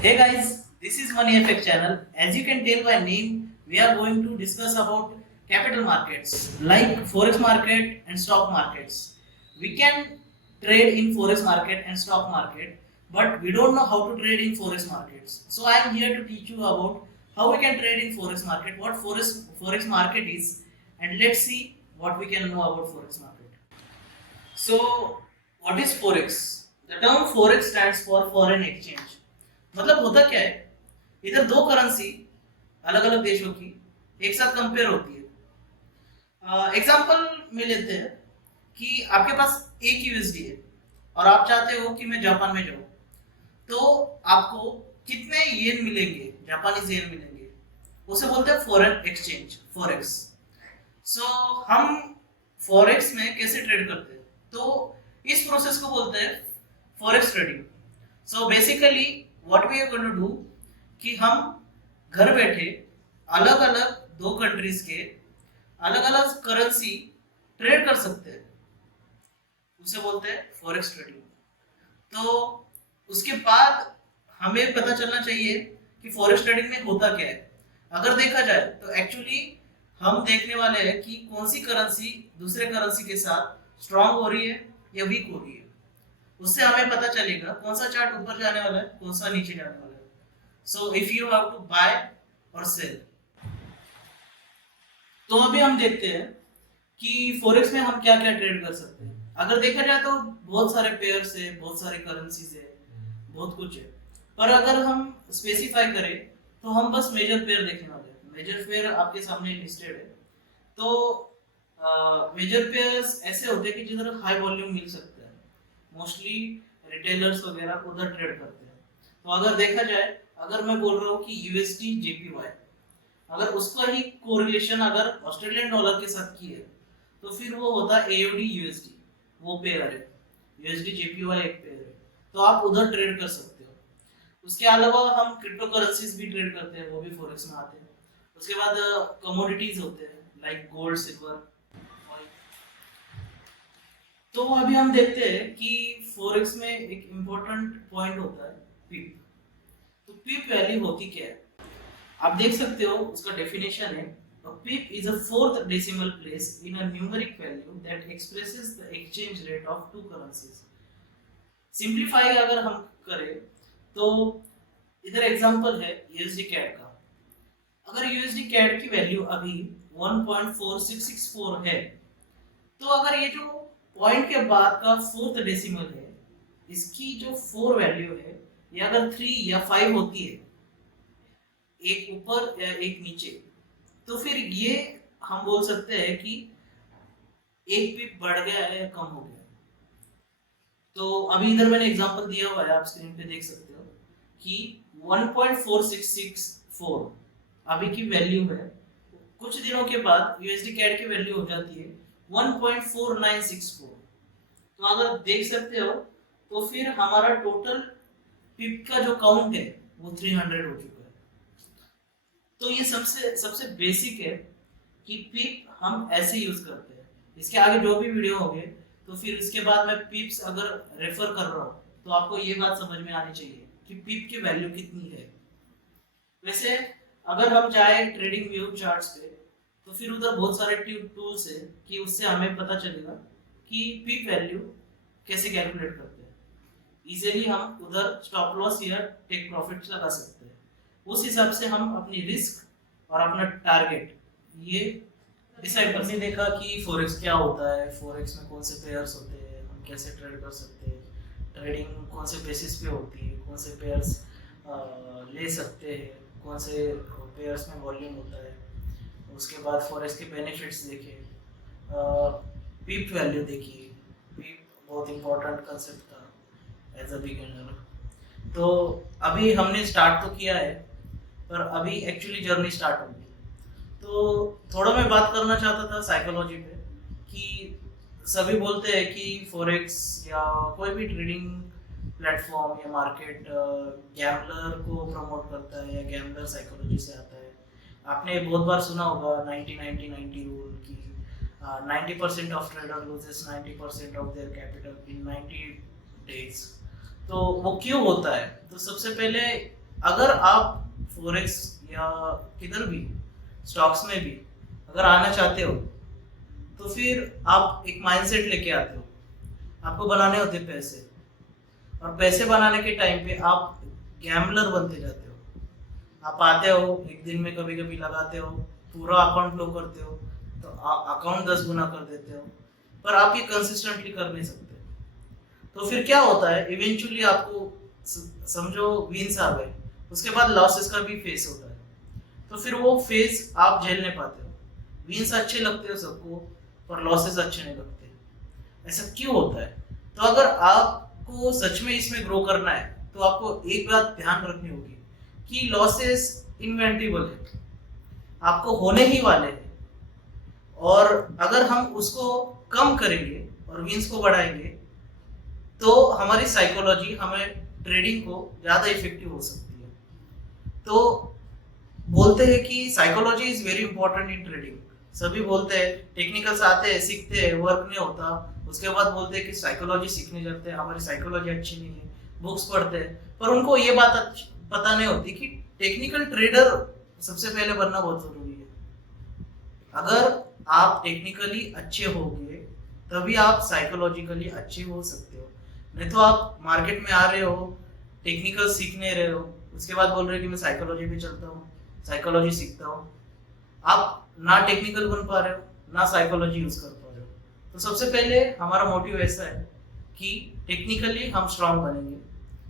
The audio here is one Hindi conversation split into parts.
Hey guys, this is Money Effect channel. As you can tell by name, we are going to discuss about capital markets like forex market and stock markets. We can trade in forex market and stock market, but we don't know how to trade in forex markets. So I am here to teach you about how we can trade in forex market, what forex market is, and let's see what we can know about forex market. So, what is forex? The term forex stands for foreign exchange. मतलब होता क्या है, इधर दो करेंसी अलग अलग देशों की एक साथ कंपेयर होती है। एग्जांपल में लेते हैं कि आपके पास एक यूएसडी है और आप चाहते हो कि मैं जापान में जाऊं, तो आपको कितने येन मिलेंगे, जापानीज येन मिलेंगे, उसे बोलते हैं फॉरेन एक्सचेंज, फॉरेक्स। सो हम फॉरेक्स में कैसे ट्रेड करते हैं, तो इस प्रोसेस को बोलते हैं forex trading. So basically what we are going to do कि हम घर बैठे अलग अलग दो कंट्रीज के अलग अलग करेंसी ट्रेड कर सकते हैं, उसे बोलते हैं फॉरेक्स ट्रेडिंग। तो उसके बाद हमें पता चलना चाहिए कि फॉरेक्स ट्रेडिंग में होता क्या है। अगर देखा जाए तो एक्चुअली हम देखने वाले हैं कि कौन सी करेंसी दूसरे करेंसी के साथ स्ट्रांग हो रही है या वीक हो रही है। उससे हमें पता चलेगा कौन सा चार्ट ऊपर जाने वाला है, कौन सा नीचे जाने वाला है। So if you have to buy और सेल, तो अभी हम देखते हैं कि फॉरेक्स में हम क्या क्या ट्रेड कर सकते हैं। अगर देखा जाए तो बहुत सारे पेयर्स है, बहुत सारे करेंसीज है, बहुत कुछ है। पर अगर हम स्पेसिफाई करें तो हम बस मेजर पेयर देखने वाले हैं। मेजर पेयर आपके सामने लिस्टेड है। तो मेजर पेयर्स ऐसे होते हैं कि जिधर हाई वॉल्यूम मिल सकता है, मोस्टली रिटेलर्स वगैरह उधर ट्रेड करते हैं। तो अगर देखा जाए, अगर मैं बोल रहा हूँ कि यूएसडी जेपीवाई, अगर उसका ही कोरिलेशन अगर ऑस्ट्रेलियन डॉलर के साथ की है, तो फिर वो होता है एओडी यूएसडी, वो पेयर है। यूएसडी जेपीवाई एक पेयर है, तो आप उधर ट्रेड कर सकते हो। उसके अलावा हम क्रिप्टो करेंसीज भी ट्रेड करते हैं, वो भी फॉरेक्स में आते हैं। उसके बाद कमोडिटीज होते हैं लाइक गोल्ड, सिल्वर। तो अभी हम देखते हैं कि फॉरेक्स में एक इम्पोर्टेंट पॉइंट होता है पीप। तो पीप वैल्यू होती क्या है, आप देख सकते हो, उसका डेफिनेशन है a pip is a fourth decimal place in a numeric value that expresses the exchange rate of two currencies। Simplify अगर हम करें तो इधर एग्जांपल है यूएसडी कैड का। अगर यूएसडी कैड की वैल्यू अभी 1.4664 है, तो अगर ये जो पॉइंट के बाद का फोर्थ डेसिमल है, इसकी जो 4 वैल्यू है, ये अगर 3 या 5 होती है, एक ऊपर या एक नीचे, तो फिर ये हम बोल सकते हैं कि एक पिप बढ़ गया है या कम हो गया। तो अभी इधर मैंने एग्जांपल दिया हुआ है, आप स्क्रीन पे देख सकते हो कि 1.4664 अभी की वैल्यू है। कुछ दिनों के बाद यूएसडी कैड की वैल्यू हो जाती है 1.4964। तो अगर देख सकते हो, तो फिर हमारा टोटल पिप का जो काउंट है वो 300 हो चुका है। तो ये सबसे सबसे बेसिक है कि पिप हम ऐसे यूज करते हैं। इसके आगे जो भी वीडियो होंगे, तो फिर इसके बाद मैं पिप्स अगर रेफर कर रहा हूँ, तो आपको ये बात समझ में आनी चाहिए कि पिप की वैल्यू कितनी है। वैसे अगर हम जाए ट्रेडिंग व्यू चार्ट्स पे, तो फिर उधर बहुत सारे टूल्स है कि उससे हमें पता चलेगा कि पिप वैल्यू कैसे कैलकुलेट करते हैं। इजीली हम उधर स्टॉप लॉस या टेक प्रॉफिट लगा सकते हैं। उस हिसाब से हम अपनी रिस्क और अपना टारगेट ये डिसाइड कर सकते हैं। देखा कि फॉरेक्स क्या होता है, फॉरेक्स में कौन से पेयर्स होते हैं, हम कैसे ट्रेड कर सकते हैं, ट्रेडिंग कौन से बेसिस पे होती है, कौन से पेयर्स ले सकते हैं, कौन से पेयर्स में वॉल्यूम होता है। उसके बाद फॉरेक्स के बेनिफिट्स देखे, पीप वैल्यू देखी। पीप बहुत इंपॉर्टेंट कंसेप्ट था एज अ बिगिनर। तो अभी हमने स्टार्ट तो किया है, पर अभी एक्चुअली जर्नी स्टार्ट होगी। तो थोड़ा मैं बात करना चाहता था साइकोलॉजी पे कि सभी बोलते हैं कि फॉरेक्स या कोई भी ट्रेडिंग प्लेटफॉर्म या मार्केट गैम्बलर को प्रमोट करता है या गैम्बलर साइकोलॉजी से आता है। आपने बहुत बार सुना होगा 90-90-90 रूल की 90% of trader loses 90% of their capital in 90 days. तो वो क्यों होता है? तो सबसे पहले अगर आप फॉरेक्स या किधर भी स्टॉक्स में भी अगर आना चाहते हो तो फिर आप एक माइंडसेट लेके आते हो, आपको बनाने होते पैसे, और पैसे बनाने के टाइम पे आप गैम्बलर बनते जाते हो। आप आते हो एक दिन में कभी कभी लगाते हो, पूरा अकाउंट फ्लो करते हो तो अकाउंट 10 गुना कर देते हो, पर आप ये कंसिस्टेंटली कर नहीं सकते। तो फिर क्या होता है, इवेंचुअली आपको समझो विन्स आ गए, उसके बाद लॉसेस का भी फेस होता है, तो फिर वो फेज आप झेल नहीं पाते हो। विन्स अच्छे लगते हो सबको, पर लॉसेस अच्छे नहीं लगते। ऐसा क्यों होता है? तो अगर आपको सच में इसमें ग्रो करना है तो आपको एक बात ध्यान रखनी होगी कि लॉसेस इनवेंटेबल है, आपको होने ही वाले हैं, और अगर हम उसको कम करेंगे और विन्स को बढ़ाएंगे तो हमारी साइकोलॉजी हमें ट्रेडिंग को ज़्यादा इफेक्टिव हो सकती है। तो बोलते हैं कि psychology is very important in trading. सभी बोलते हैं, टेक्निकल्स आते हैं, सीखते हैं, वर्क नहीं होता, उसके बाद बोलते हैं कि साइकोलॉजी सीखने जाते हैं, हमारी साइकोलॉजी अच्छी नहीं है, बुक्स पढ़ते हैं, पर उनको ये बात पता नहीं होती कि टेक्निकल ट्रेडर सबसे पहले बनना बहुत जरूरी है। अगर आप टेक्निकली अच्छे होंगे तभी आप साइकोलॉजिकली अच्छे हो सकते हो, नहीं तो आप मार्केट में आ रहे हो, टेक्निकल सीख नहीं रहे हो, उसके बाद बोल रहे हो कि मैं साइकोलॉजी भी चलता हूँ, साइकोलॉजी सीखता हूँ। आप ना टेक्निकल बन पा रहे हो ना साइकोलॉजी यूज कर पा रहे हो। तो सबसे पहले हमारा मोटिव ऐसा है कि टेक्निकली हम स्ट्रांग बनेंगे,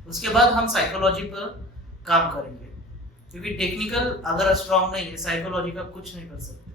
उसके बाद हम साइकोलॉजी पर काम करेंगे, क्योंकि टेक्निकल अगर स्ट्रांग नहीं है, साइकोलॉजी का कुछ नहीं कर सकते।